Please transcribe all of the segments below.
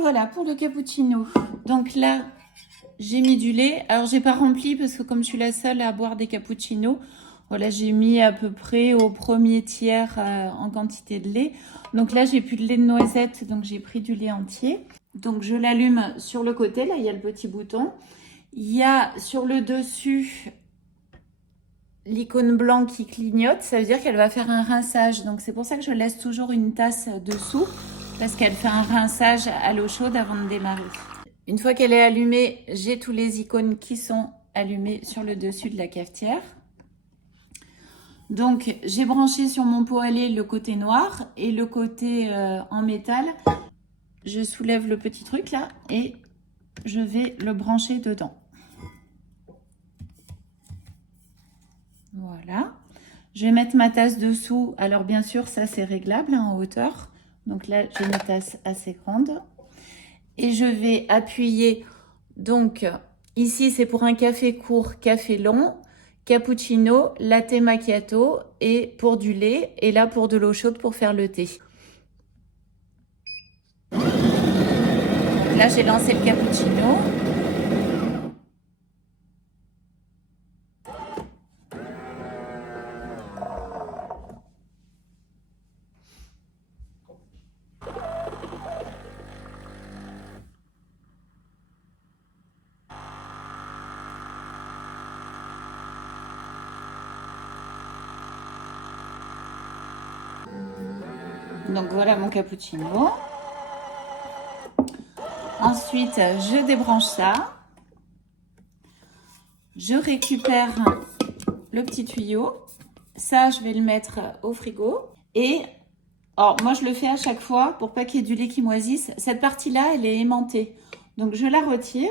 voilà pour le cappuccino. Donc là, j'ai mis du lait. Alors, j'ai pas rempli parce que comme je suis la seule à boire des cappuccinos, voilà, j'ai mis à peu près au premier tiers en quantité de lait. Donc là, j'ai plus de lait de noisette, donc j'ai pris du lait entier. Donc, je l'allume sur le côté. Là, il y a le petit bouton. Il y a sur le dessus l'icône blanc qui clignote. Ça veut dire qu'elle va faire un rinçage. Donc, c'est pour ça que je laisse toujours une tasse dessous parce qu'elle fait un rinçage à l'eau chaude avant de démarrer. Une fois qu'elle est allumée, j'ai tous les icônes qui sont allumées sur le dessus de la cafetière. Donc, j'ai branché sur mon pot à lait le côté noir et le côté en métal. Je soulève le petit truc là et je vais le brancher dedans. Voilà. Je vais mettre ma tasse dessous. Alors, bien sûr, ça, c'est réglable en hauteur. Donc là, j'ai une tasse assez grande. Et je vais appuyer. Donc, ici, c'est pour un café court, café long, cappuccino, latte macchiato et pour du lait. Et là, pour de l'eau chaude pour faire le thé. Là, j'ai lancé le cappuccino. Donc voilà mon cappuccino. Ensuite, je débranche ça. Je récupère le petit tuyau. Ça, je vais le mettre au frigo. Et alors, moi, je le fais à chaque fois pour pas qu'il y ait du lait qui moisisse. Cette partie-là, elle est aimantée. Donc, je la retire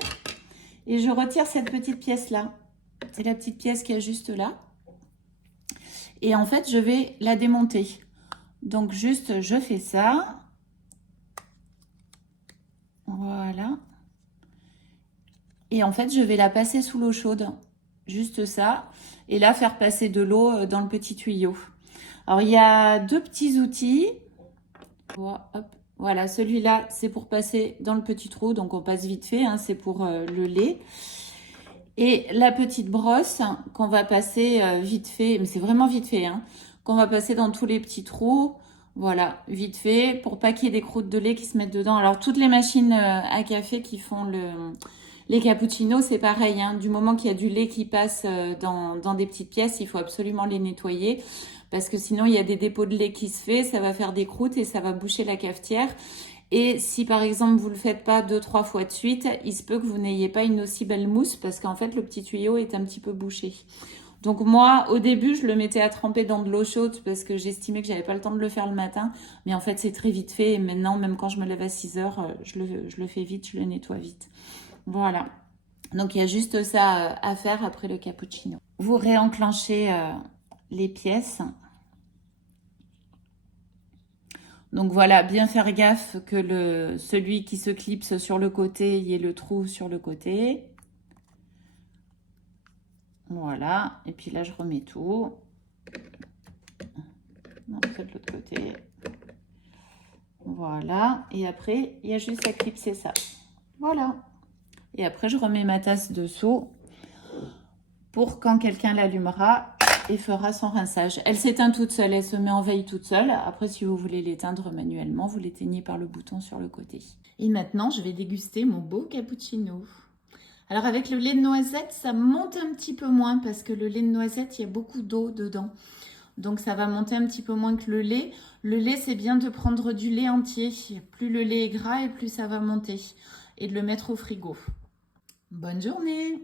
et je retire cette petite pièce-là. C'est la petite pièce qui est juste là. Et en fait, je vais la démonter. Donc, juste, je fais ça. Voilà. Et en fait, je vais la passer sous l'eau chaude. Juste ça. Et là, faire passer de l'eau dans le petit tuyau. Alors, il y a deux petits outils. Hop. Voilà, celui-là, c'est pour passer dans le petit trou. Donc, on passe vite fait. Hein, c'est pour le lait. Et la petite brosse qu'on va passer vite fait. Mais c'est vraiment vite fait. Hein, qu'on va passer dans tous les petits trous. Voilà, vite fait. Pour pas qu'il y ait des croûtes de lait qui se mettent dedans. Alors, toutes les machines à café qui font les cappuccinos, c'est pareil. Hein, du moment qu'il y a du lait qui passe dans des petites pièces, il faut absolument les nettoyer. Parce que sinon, il y a des dépôts de lait qui se fait, ça va faire des croûtes et ça va boucher la cafetière. Et si par exemple, vous ne le faites pas 2-3 fois de suite, il se peut que vous n'ayez pas une aussi belle mousse parce qu'en fait, le petit tuyau est un petit peu bouché. Donc moi, au début, je le mettais à tremper dans de l'eau chaude parce que j'estimais que j'avais pas le temps de le faire le matin. Mais en fait, c'est très vite fait. Et maintenant, même quand je me lève à 6 heures, je le fais vite, je le nettoie vite. Voilà. Donc, il y a juste ça à faire après le cappuccino. Vous réenclenchez les pièces. Donc voilà, bien faire gaffe que celui qui se clipse sur le côté, il y ait le trou sur le côté. Voilà, et puis là je remets tout. Non, c'est de l'autre côté. Voilà, et après il y a juste à clipser ça. Voilà. Et après je remets ma tasse dessous pour quand quelqu'un l'allumera et fera son rinçage. Elle s'éteint toute seule, elle se met en veille toute seule. Après, si vous voulez l'éteindre manuellement, vous l'éteignez par le bouton sur le côté. Et maintenant, je vais déguster mon beau cappuccino. Alors, avec le lait de noisette, ça monte un petit peu moins parce que le lait de noisette, il y a beaucoup d'eau dedans. Donc, ça va monter un petit peu moins que le lait. Le lait, c'est bien de prendre du lait entier. Plus le lait est gras et plus ça va monter. Et de le mettre au frigo. Bonne journée!